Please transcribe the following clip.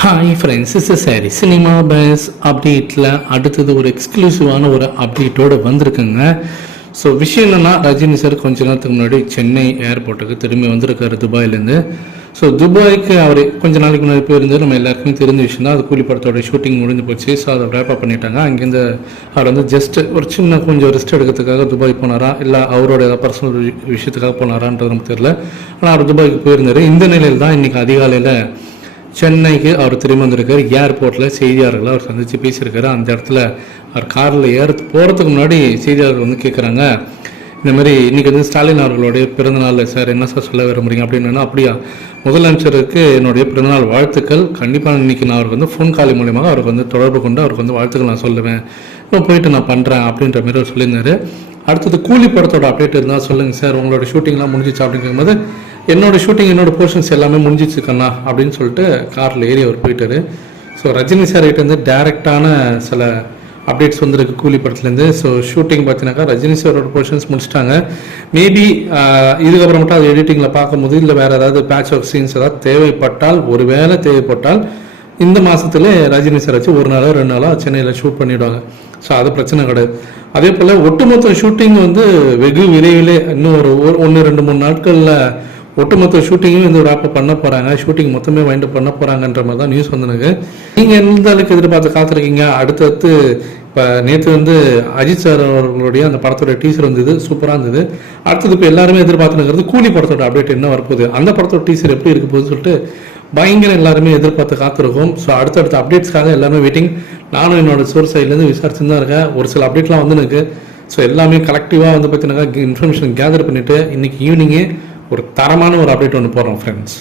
Hi friends, இஸ் சாரி cinema பேஸ் அப்டேட்டில் அடுத்தது ஒரு எக்ஸ்க்ளூசிவான ஒரு அப்டேட்டோடு வந்திருக்குங்க. ஸோ விஷயம் என்னென்னா, ரஜினி சார் கொஞ்ச நேரத்துக்கு முன்னாடி சென்னை ஏர்போர்ட்டுக்கு திரும்பி வந்திருக்காரு துபாயிலேருந்து. ஸோ துபாய்க்கு அவர் கொஞ்ச நாளைக்கு முன்னாடி போயிருந்து நம்ம எல்லாருக்குமே தெரிஞ்ச விஷயம் தான். அது கூலி படத்தோட ஷூட்டிங் முடிஞ்சு போச்சு. ஸோ அதை ரேப்பப் பண்ணிட்டாங்க. அங்கேருந்து அவர் வந்து ஜஸ்ட் ஒரு சின்ன கொஞ்சம் ரெஸ்ட் எடுக்கிறதுக்காக துபாய் போனாரா, இல்லை அவரோட ஏதாவது பர்சனல் விஷயத்துக்காக போனாரான்றது நமக்கு தெரியல. ஆனால் அவர் துபாய்க்கு போயிருந்தார். இந்த நிலையில் தான் இன்றைக்கி அதிகாலையில் சென்னைக்கு அவர் திரும்பி வந்திருக்கார். ஏர்போர்ட்டில் செய்தியாளர்களை அவர் சந்தித்து பேசியிருக்காரு. அந்த இடத்துல அவர் காரில் போகிறதுக்கு முன்னாடி செய்தியாளர்கள் வந்து கேட்குறாங்க, இந்த மாதிரி இன்றைக்கி வந்து ஸ்டாலின் அவர்களுடைய பிறந்தநாள் சார், என்ன சார் சொல்ல விரும்புகிறீங்க அப்படின்னு. அப்படியா, முதலமைச்சருக்கு என்னுடைய பிறந்தநாள் வாழ்த்துக்கள். கண்டிப்பாக இன்றைக்கி நான் அவருக்கு வந்து ஃபோன் கால் மூலியமாக அவருக்கு வந்து தொடர்பு கொண்டு அவருக்கு வந்து வாழ்த்துக்கள் நான் சொல்லுவேன், இப்போ போயிட்டு நான் பண்ணுறேன் அப்படின்ற மாதிரி அவர் சொல்லியிருந்தார். அடுத்தது கூலி படத்தோட அப்டேட் இருந்தால் சொல்லுங்கள் சார், உங்களோட ஷூட்டிங்லாம் முடிஞ்சிச்சு அப்படின்னு கேட்கும்போது, என்னோடய ஷூட்டிங் என்னோடய போர்ஷன்ஸ் எல்லாமே முடிஞ்சிச்சு கண்ணா அப்படின்னு சொல்லிட்டு காரில் ஏறி அவர் போயிட்டார். ஸோ ரஜினி சார் கிட்ட வந்து டேரெக்டான சில அப்டேட்ஸ் வந்துருக்கு கூலி படத்துலேருந்து. ஸோ ஷூட்டிங் பார்த்தீங்கன்னாக்கா ரஜினி சாரோட போர்ஷன்ஸ் முடிச்சிட்டாங்க. மேபி இதுக்கப்புறம் மட்டும் அது எடிட்டிங்கில் பார்க்கும்போது இல்லை வேறு ஏதாவது பேட்ச் ஆஃப் சீன்ஸ் ஏதாவது தேவைப்பட்டால், ஒரு வேளை தேவைப்பட்டால் இந்த மாதத்துல ரஜினி சார் வச்சு ஒரு நாளோ 2 நாளோ சென்னையில் ஷூட் பண்ணிவிடுவாங்க. ஸோ அது பிரச்சனை கிடையாது. அதே போல் ஒட்டுமொத்த ஷூட்டிங் வந்து வெகு விரைவிலே இன்னும் ஒரு 1-2-3 நாட்களில் ஒட்டுமொத்த ஷூட்டிங்கும் வந்து ரேப்பப் பண்ண போகிறாங்க. ஷூட்டிங் மொத்தமே வைண்ட் பண்ண போகிறாங்கன்ற மாதிரி தான் நியூஸ் வந்துருக்கு. நீங்கள் எந்த அளவுக்கு எதிர்பார்த்து காத்திருக்கீங்க? அடுத்தடுத்து இப்போ நேற்று வந்து அஜித் சார் அவர்களுடைய அந்த படத்தோட டீசர் வந்தது, சூப்பராக இருந்தது. அடுத்தது இப்போ எல்லாருமே எதிர்பார்த்துனுங்கிறது கூலி படத்தோட அப்டேட் என்ன வரப்போகுது, அந்த படத்தோட டீசர் எப்படி இருக்க போகுதுன்னு சொல்லிட்டு பயங்கர எல்லாருமே எதிர்பார்த்து காத்திருக்கோம். ஸோ அடுத்தடுத்த அப்டேட்ஸ்க்காக எல்லாமே வெயிட்டிங். நானும் என்னோட சோர்ஸ் சைட்லேருந்து விசாரிச்சுன்னு தான் இருக்கேன். ஒரு சில அப்டேட்லாம் வந்து எனக்கு ஸோ எல்லாமே கலெக்டிவாக வந்து பார்த்தீங்கன்னா இன்ஃபர்மேஷன் கேதர் பண்ணிவிட்டு இன்றைக்கி ஈவினிங்கே ஒரு தரமான ஒரு அப்டேட் ஒன்று போடுறோம் ஃப்ரெண்ட்ஸ்.